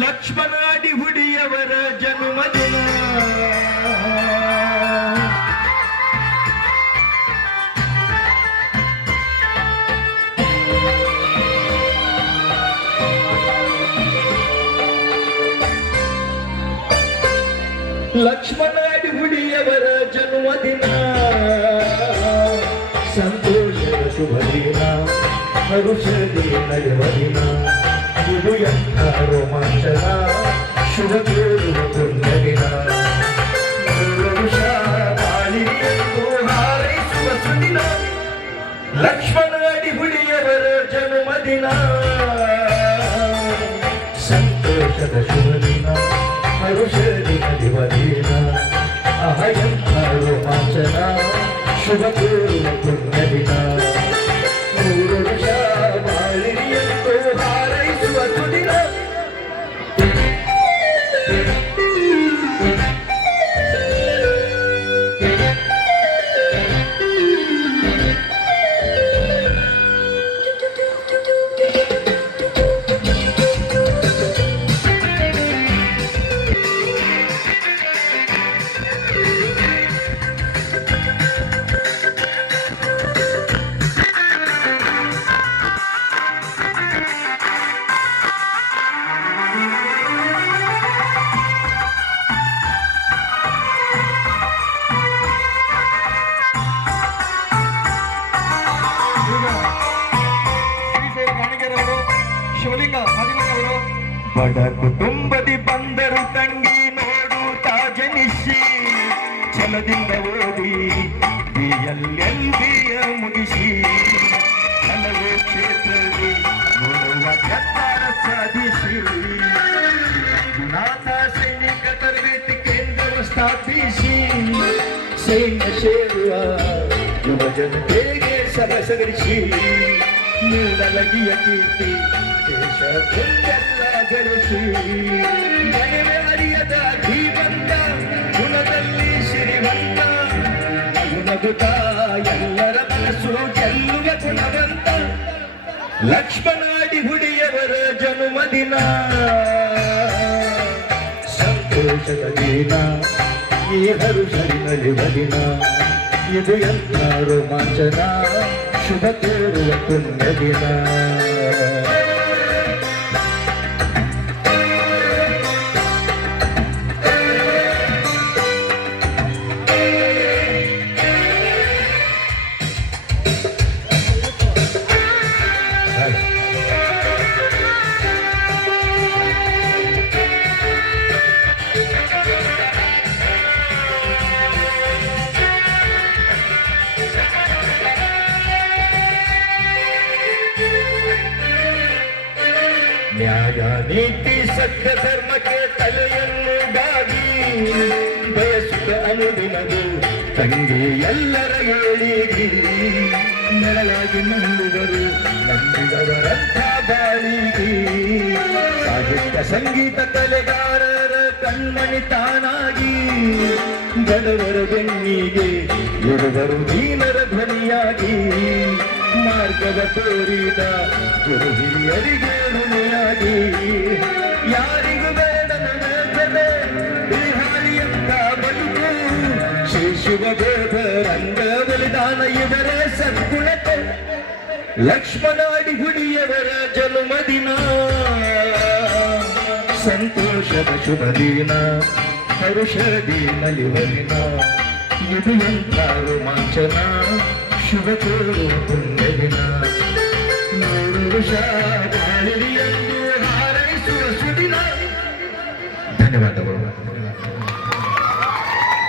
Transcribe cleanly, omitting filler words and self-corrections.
ಲಕ್ಷ್ಮಣ ಅಡಿಹುಡಿಯವರ ಜನ್ಮದಿನ ಲಕ್ಷ್ಮಣ ಅಡಿಹುಡಿಯವರ ಜನ್ಮದಿನ ಸಂತೋಷದ ಶುಭ ದಿನ ಹರುಷದಿ ನಡೆವ ದಿನ ಇದು ಎಂಥ ರೋಮಾಂಚನ ಶುಭ ಕೇಳುವ ಪುಣ್ಯದಿನ ಹಾರೈಸುವ ಸುದಿನ ಲಕ್ಷ್ಮಣ ಅಡಿಹುಡಿಯವರ ಜನ್ಮದಿನ ಸಂತೋಷದ ಶುಭ ದಿನ ಹರುಷದಿ ನಡೆವ ದಿನ ಎಂಥ ರೋಮಾಂಚನ ಶುಭ ಕೇಳುವ ಪುಣ್ಯದಿನ ಬಡ ಕುಟುಂಬದಿ ಬಂದರು ತಂಗಿ ನೋಡುತ್ತಾ ಜನಿಸಿ ಛಲದಿಂದ ಓದಿ BLLB ಮುಗಿಸಿ ಹಲವು ಕ್ಷೇತ್ರದಲ್ಲಿ ನೋಡುವ ಕತ್ತಾರ ಸಾಧಿಸಿ ನಾಥ ಸೈನಿಕ ತರಬೇತಿ ಕೇಂದ್ರ ಸ್ಥಾಪಿಸಿ ಸೈನ್ಯ ಸೇರುವ ಯುವ ಜನತೆಗೆ ಸಹಸರಿಸಿ ನೀಡಲಗಿಯ ಕೀರ್ತಿ ದೇಶ ಗಳಿಸಿ ಮನೆವೆ ಅರಿಯದ ಜೀವಂತ ಗುಣದಲ್ಲಿ ಸಿರಿವಂತ ನಗುನಗುತ್ತ ಎಲ್ಲರ ಮನಸ್ಸು ಗೆಲ್ಲುವ ಗುಣವಂತ ಲಕ್ಷ್ಮಣ ಅಡಿಹುಡಿಯವರ ಜನ್ಮದಿನ ಸಂತೋಷದ ದಿನ ಈ ಹರುಷದಿ ನಡೆವ ದಿನ ಇದು ಎಂಥ ರೋಮಾಂಚನ ಶುಭ ಕೇಳುವ ಪುಣ್ಯ ದಿನ ನ್ಯಾಯ ನೀತಿ ಸತ್ಯ ಧರ್ಮಕ್ಕೆ ತಲೆಯನ್ನು ಬಾಗಿ ಬಯಸುತ್ತ ಅನುದಿನದು ತಂಗಿ ಎಲ್ಲರ ಏಳಿಗೆ ನೆರಳಾಗಿ ನಂಬುವರು ನಂಬಿದವರಂಥ ಬಾಳಿಗೆ ಸಾಹಿತ್ಯ ಸಂಗೀತ ಕಲೆಗಾರರ ಕಣ್ಮಣಿ ತಾನಾಗಿ ಬಡವರ ಬೆನ್ನಿಗೆ ಎಡವರು ದೀನರ ಧ್ವನಿಯಾಗಿ ಮಾರ್ಗವ ತೋರಿದ ಗುರು ಹಿರಿಯರಿಗೆ ಋಣಿಯಾಗಿ ಯಾರಿಗೂ ಬೇಡ ನನಗದೆ ಬಿಹಾರಿಯಂತ ಬದುಕು ಶಿಶುವ ದೇವ ರಂಗ ಬಲಿದಾನ ಇವರ ಸದ್ಗುಣತೆ ಲಕ್ಷ್ಮಣ ಅಡಿಹುಡಿಯವರ ಜನ್ಮದಿನ ಸಂತೋಷದ ಶುಭ ದಿನ ಹರುಷದಿ ನಲಿವ ದಿನ ಇದು ಎಂಥ ರೋಮಾಂಚನ ಶುಭ ಕೇಳುವ ಪುಣ್ಯ ದಿನ ನೂರು ವರ್ಷ ಬಾಳಿರಿ ಎಂದು ಹಾರೈಸುವ ಸುದಿನ ಧನ್ಯವಾದಗಳು.